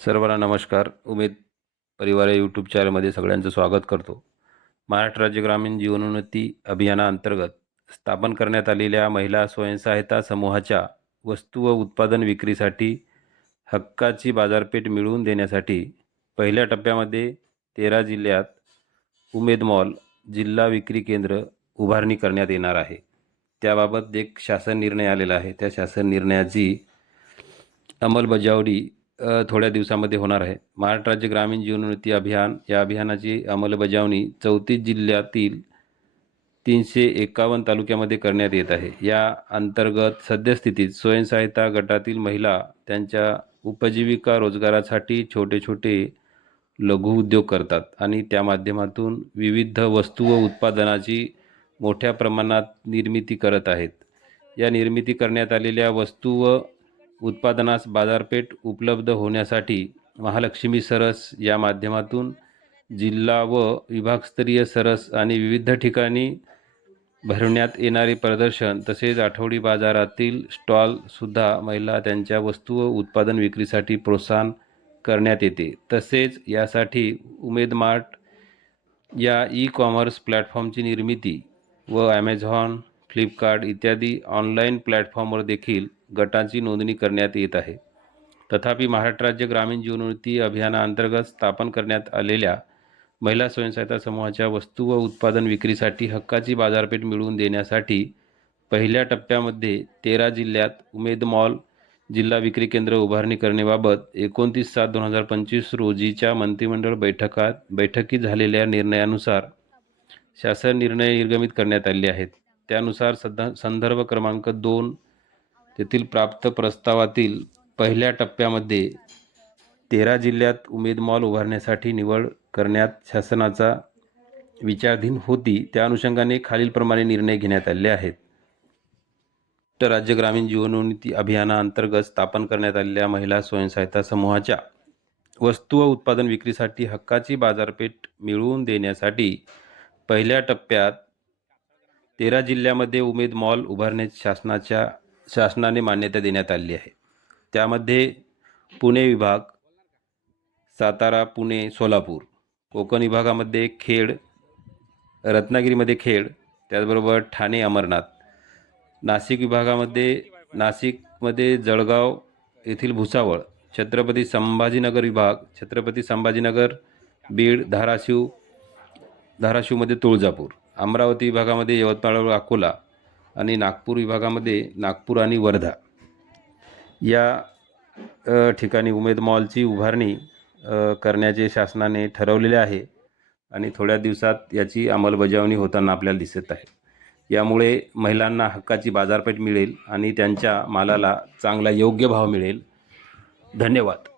सर्वांना नमस्कार. उमेद परिवार या यूट्यूब चॅनलमध्ये सगळ्यांचं स्वागत करतो. महाराष्ट्र राज्य ग्रामीण जीवनोन्नती अभियानाअंतर्गत स्थापन करण्यात आलेल्या महिला स्वयंसहायता समूहाच्या वस्तू व उत्पादन विक्रीसाठी हक्काची बाजारपेठ मिळवून देण्यासाठी पहिल्या टप्प्यामध्ये 13 जिल्ह्यात उमेद मॉल जिल्हा विक्री केंद्र उभारणी करण्यात येणार आहे. त्याबाबत एक शासन निर्णय आलेला आहे. त्या शासन निर्णयाची अंमलबजावणी थोड्या दिवसामध्ये होणार आहे. महाराष्ट्र राज्य ग्रामीण जीवनोन्नती अभियान या अभियानाची अंमलबजावणी 34 जिल्ह्यातील 351 तालुक्यामध्ये करण्यात येत आहे. या अंतर्गत सद्यस्थितीत स्वयंसहायता गटातील महिला त्यांच्या उपजीविका रोजगारासाठी छोटे छोटे लघु उद्योग करतात आणि त्या माध्यमातून विविध वस्तू व उत्पादनाची मोठ्या प्रमाणात निर्मिती करत आहेत. या निर्मिती करण्यात आलेल्या वस्तू व उत्पादनास बाजारपेठ उपलब्ध होण्यासाठी महालक्ष्मी सरस या माध्यमातून जिल्हा व विभागस्तरीय सरस आणि विविध ठिकाणी भरवण्यात येणारे प्रदर्शन तसेच आठवडी बाजारातील स्टॉलसुद्धा महिला त्यांच्या वस्तू व उत्पादन विक्रीसाठी प्रोत्साहन करण्यात येते. तसेच यासाठी उमेद मार्ट या ई-कॉमर्स प्लॅटफॉर्मची निर्मिती व ॲमेझॉन, फ्लिपकार्ट इत्यादी ऑनलाईन प्लॅटफॉर्मवर देखील गटाची नोंदणी करण्यात येत आहे. तथापि महाराष्ट्र राज्य ग्रामीण जीवनोन्नती अभियानाअंतर्गत स्थापन करण्यात आलेल्या महिला स्वयंसहायता समूहाच्या वस्तू व उत्पादन विक्रीसाठी हक्काची बाजारपेठ मिळवून देण्यासाठी पहिल्या टप्प्यामध्ये 13 जिल्ह्यात उमेद मॉल जिल्हा विक्री केंद्र उभारणी करण्याबाबत 29/7/2025 रोजीच्या मंत्रिमंडळ बैठकीत झालेल्या निर्णयानुसार शासन निर्णय निर्गमित करण्यात आले आहेत. त्यानुसार संदर्भ क्रमांक 2 तेथील प्राप्त प्रस्तावातील पहिल्या टप्प्यामध्ये 13 जिल्ह्यात उमेद मॉल उभारण्यासाठी निवड करण्यात शासनाचा विचाराधीन होती. त्या अनुषंगाने खालीलप्रमाणे निर्णय घेण्यात आले आहेत. राज्य ग्रामीण जीवनोन्नती अभियानाअंतर्गत स्थापन करण्यात आलेल्या महिला स्वयंसहायता समूहाच्या वस्तू व उत्पादन विक्रीसाठी हक्काची बाजारपेठ मिळवून देण्यासाठी पहिल्या टप्प्यात 13 जिल्ह्यामध्ये उमेद मॉल उभारण्यास शासनाने मान्यता देण्यात आली आहे. त्यामध्ये पुणे विभाग, सातारा, पुणे, सोलापूर, कोकण विभागामध्ये खेड, रत्नागिरीमध्ये खेड, त्याचबरोबर ठाणे, अमरनाथ, नाशिक विभागामध्ये नाशिकमध्ये जळगाव येथील भुसावळ, छत्रपती संभाजीनगर विभाग, छत्रपती संभाजीनगर, बीड, धाराशिवमध्ये तुळजापूर, अमरावती विभागामध्ये यवतमाळ व अकोला आणि नागपूर विभागामध्ये नागपूर आणि वर्धा या ठिकाणी उमेद मॉलची उभारणी करण्याचे शासनाने ठरवलेले आहे आणि थोड्या दिवसात याची अंमलबजावणी होताना आपल्याला दिसत आहे. यामुळे महिलांना हक्काची बाजारपेठ मिळेल आणि त्यांच्या मालाला चांगला योग्य भाव मिळेल. धन्यवाद.